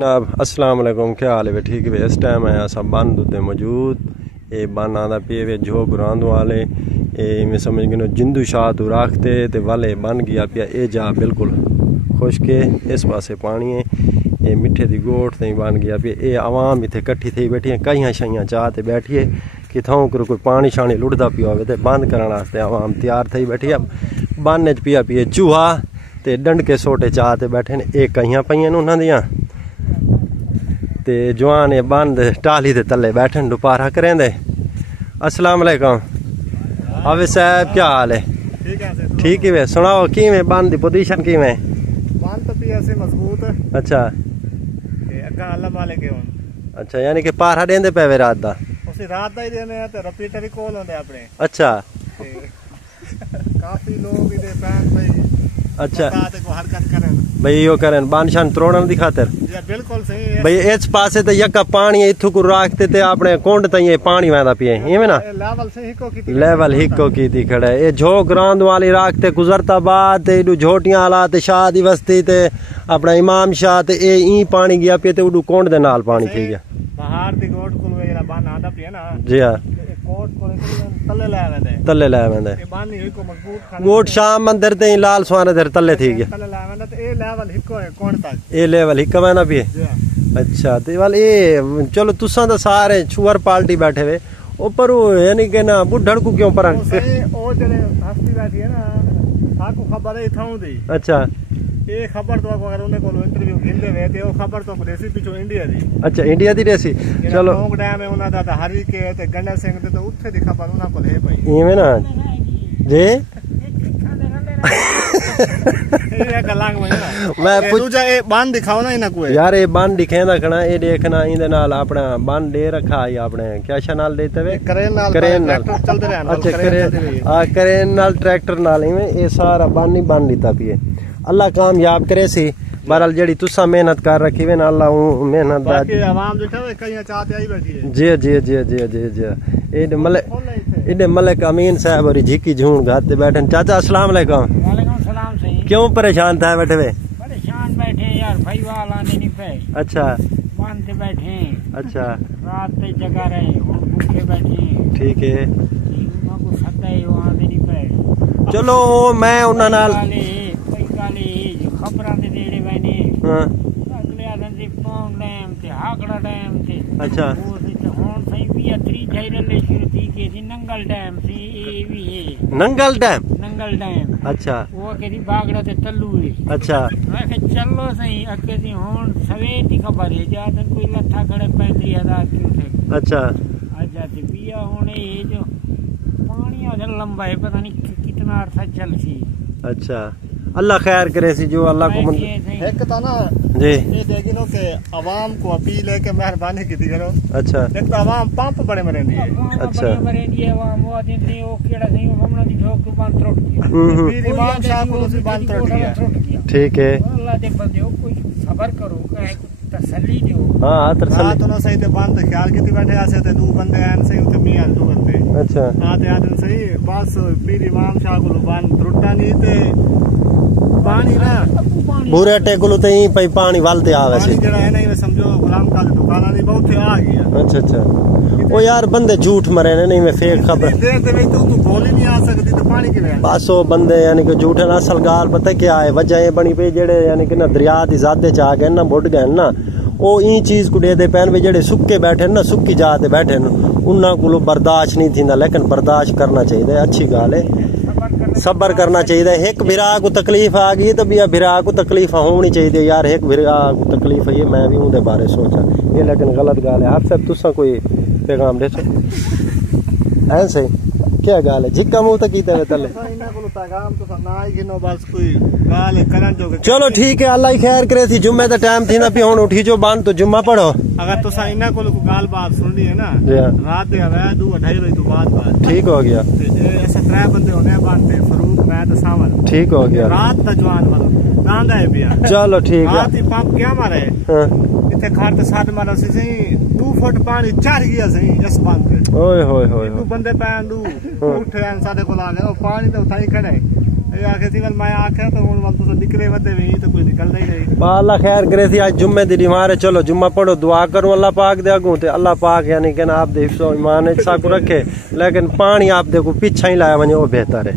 जनाब अस्सलाम वालेकुम, क्या हाल है? ठीक है। इस टाइम आया सब बंद उत्ते मौजूद ये बन आंदा पे वे जो गुरांद वाले मैं समझ गए जिंदू शाह तू रखते ते वाले बन गया पिया ये जा बिल्कुल खुश्क है। इस पासे पानी है ये मिठे दी गोट तई बन गया पिया। ये आवाम इतने कट्ठी थी बैठी है कई शाइयां चाह ते बैठी है कि थां कर कोई पानी शानी लुटदा पिया हो तो बंद करने वास्ते आवाम तैयार थी बैठी है। बन च पिया पिए चूहा ते डंडके सोटे चाह ते बैठे ने ये कईयां पईयां उन्हां दियां ते जवान ये बंद टाली दे तले बैठन दुपारा करें दे। अस्सलाम वालेकुम हाफिज साहब, क्या हाल है? ठीक है। सुनाओ कि में बंद दी पोजीशन की में बंद तो पिया से मजबूत। अच्छा अग्गा अल्लाह मालिक है। अच्छा यानी कि पारा देंदे पे रात दा उसी रात दा ही देने ते रिपीटर भी कॉल होंदे अपने। अच्छा काफी लोग इधर पैन भाई अच्छा को हरकत करें भाई यो करें बानशान त्रोड़न दी खातिर बिल्कुल सही है भाई। इस पासे ते यका पानी इथु को रखते ते अपने कोंड तई पानी वैंदा पिए इवें ना लेवल हिको कीती खड़ा है। ये झो ग्रांद वाली रखते गुजरताबाद ते इडू झोटियां वाला ते शाह दी बस्ती ते अपना इमाम शाह ते ए ई पानी गया पिए ते उडू कोंड दे नाल पानी थी गया बाहर दी गोट को जेड़ा बन आंदा पिए ना। जी हां कोट को तले ला वेंदे ये बानी हिको मजबूत गोट शाम मंदिर ते लाल सुहाने दे तले थी गया तले ला वेंदे ते ए लेवल हिको है कोंड तक ए लेवल हिको वेंदा पिए। अच्छा ते वाल ए चलो तुसा तो सारे छुअर पार्टी बैठे वे ऊपर यानी कि ना बुढ़ड़ को क्यों पर ओ जेड़े हस्ती बैठी है ना आपको खबर है थाऊ दी। अच्छा ये खबर तो अगर उन्हें को इंटरव्यू घिंदे वे ते ओ खबर तो रेसी पिछो इंडिया दी। अच्छा इंडिया दी रेसी चलो लोग डैम है उना दा हरी के ते गंडा सिंह ते तो उथे दी खबर उना को है भाई इवें ना जी ये गलांग में मैं दूजा ए बांध दिखाओ ना इना को यार ये बांध दिखेंदा खना ये देखना इंदे नाल अपना बांध दे रखा है अपने क्या शनाल देते वे करेन नाल ट्रैक्टर चलदे रहन। अच्छा करेन नाल ट्रैक्टर नाल इवें ये सारा बांध नहीं बांध लीता पिए। अल्लाह कामयाब करे सी बहरहाल जेडी तुसा मेहनत कर रखी वे ना अल्लाह मेहनत बाकी आवाम देखा वे कई चाहते आई बैठी है। जी जी जी जी जी जी इधे मलिक अमीन साहब और झिकी झूण गाते बैठे। चाचा अस्सलाम वालेकुम। वालेकुम सलाम। सही क्यों परेशान था बैठे वे? परेशान बैठे यार भाई वाला नहीं पे। अच्छा बांधते बैठे। अच्छा रात पे जगा रहे भूखे बैठे। ठीक है को सदा ही वहां नहीं पे। चलो मैं उन्हां नाल खबरां दे देड़े बने। हां अगले आदन दी पौन डैम ते हाकड़ा डैम ते। अच्छा वो ते हुन सही भी 3 जाइरले शुरू थी के सी नंगल डैम सी ए भी है नंगल डैम। अच्छा वो केदी बागड़ा ते तल्लू है। अच्छा मैं के चलो सही अके सी हुन सवेर दी खबर है जादन कोई लठा खड़े 35,000 क्यूसेक। अच्छा अच्छा ते पिया हुन ये जो पानी अगर लंबा है पता नहीं कितना अरसा चल सी। अच्छा अल्लाह खैर करे सी जो अल्लाह को मन एक ता ना जी ये देखी नो के आवाम को अपील है कि मेहरबानी की करो। अच्छा एक तो आवाम पंप बड़े मरेंदी है। अच्छा मरेंदी है आवाम वो दिन नहीं वो केड़ा नहीं हमना दी ठोक तो बंद टूट गया फिर इमाम साहब को उसी बंद टूट गया। ठीक है अल्लाह दे बंदे हो कोई सब्र करो तसल्ली दो। हां तसल्ली तो ना सही ते बंद ख्याल कीती बैठे आसे ते दो बंदे आन सही उते मियां दो करते। अच्छा हां ते आदन सही बस फिर इमाम साहब को बंद टूटा नहीं ते पानी ना बुरे टेकुल तई पई पानी वालते आवे सी जेड़ा है नहीं समझो गुलाम का दुकाना दी बहुत आ गया। अच्छा अच्छा ओ यार बंदे झूठ मरे ने नहीं मैं फेक खबर देर दे में तू बोली नहीं आ सकती तो पानी किवें बस ओ बंदे यानी कि झूठे ना असल गाल पता क्या है वजह ये बनी पे जेड़े यानी कि ना दरिया दी जादे च आ गए ना बुड़ गए ना ओ ई चीज को दे पैन वे जेड़े सुक्के बैठे ना सुक्की जाते बैठे उन्हां को बर्दाश्त नहीं थींदा लेकिन बर्दाश्त करना चाहिए अच्छी गाल है सबर करना चाहिए। एक भिरा को तकलीफ आ गई तो बिया भिरा को तकलीफ होनी चाहिए यार एक भिरा को तकलीफ है मैं भी उनके बारे सोचा ये लेकिन गलत गाल है। आप सब तुसा कोई पैगाम दे ऐसे क्या गाल है झिक्का मुंह तक कीते वे तले पैगाम तो ना ही गिनो बस कोई गाल करन जो। चलो ठीक है अल्लाह ही खैर करे थी जुम्मे दा टाइम थी ना भी हुन उठी जो बांध तो जुम्मा पढ़ो अगर तो सा इना को गाल बात सुन ली है ना रात दे आवे 2-2:30 बजे तो बाद ठीक हो गया ऐसे 3 बंदे होने बांधते फरूक मैं तो सावन ठीक हो गया रात दा जवान वाला गांदा है बिया। चलो ठीक है रात ही पंप क्या मारे इथे खार ते साथ मारा सी 2 फुट पानी चढ़ गया सही इस बांध पे ओए होए होए तू बंदे पैन दू उठे साडे को आ गए पानी तो उठाई खड़े ये आखे थी मैं आखे तो हुन तो निकले वदे भी तो कोई निकलदा ही नहीं। अल्लाह खैर करे थी आज जुम्मे दी मारे चलो जुम्मा पढ़ो दुआ करो अल्लाह पाक दे अगू ते अल्लाह पाक यानी कि आप दे ईमान इच्छा को रखे लेकिन पानी आप देखो पीछा ही लाया वने वो बेहतर है।